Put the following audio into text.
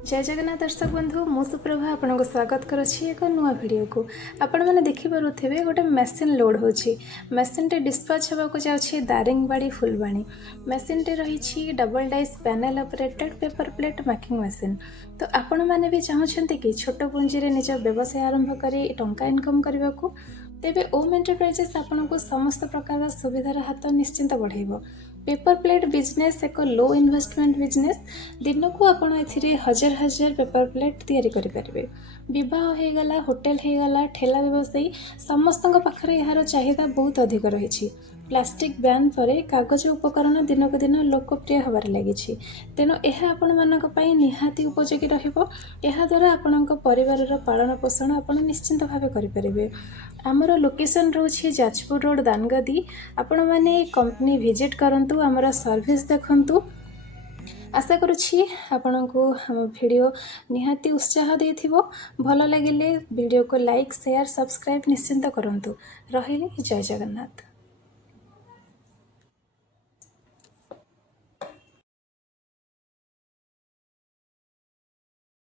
जय जगन्नाथ दर्शक बंधु मु सुप्रभा आपन को स्वागत करुच्ची एक नुआ वीडियो को आपण मैंने देखिपे गोटे मेसीन लोड होची मेसीन टे डिस्पाच होगा जाऊँगी दारिंगबाड़ी फुलवाणी मेसीन टे रही double dice panel operated paper plate making machine. तो आपण मैंने भी चाहते कि छोट पुंजी रे निज व्यवसाय आरंभ करी टंका इनकम करने को तेबे ओम एंटरप्राइजेस आपन को समस्त प्रकार सुविधार हाथ निश्चिंत बढ़ेब। पेपर प्लेट बिजनेस एक लो इन्वेस्टमेंट बिजनेस दिन को आपड़ ए हजार हजार पेपर प्लेट तैयारी करें। विवाह होगला होटेल होगला ठेला व्यवसायी समस्त पाखे यार चाहिदा बहुत अधिक रही। प्लास्टिक बैन पर कागज उपकरण दिन को दिन लोकप्रिय होबार लगी तेणु यह आपण मानी निहाती उपयोगी रद्वारा आपण परिवार पालन पोषण आप निश्चिंत भाव करें। आमर लोकेशन रोचे जाजपुर रोड दानगदी। आपण मैंने कंपनी विजिट करंतु आमर सर्विस देखंतु। आशा करुच्छी आपण को वीडियो निहाती उत्साह देथिबो। भल लगिले वीडियो को लाइक शेयर सब्सक्राइब निश्चिंत करंतु। रहिले जय जगन्नाथ।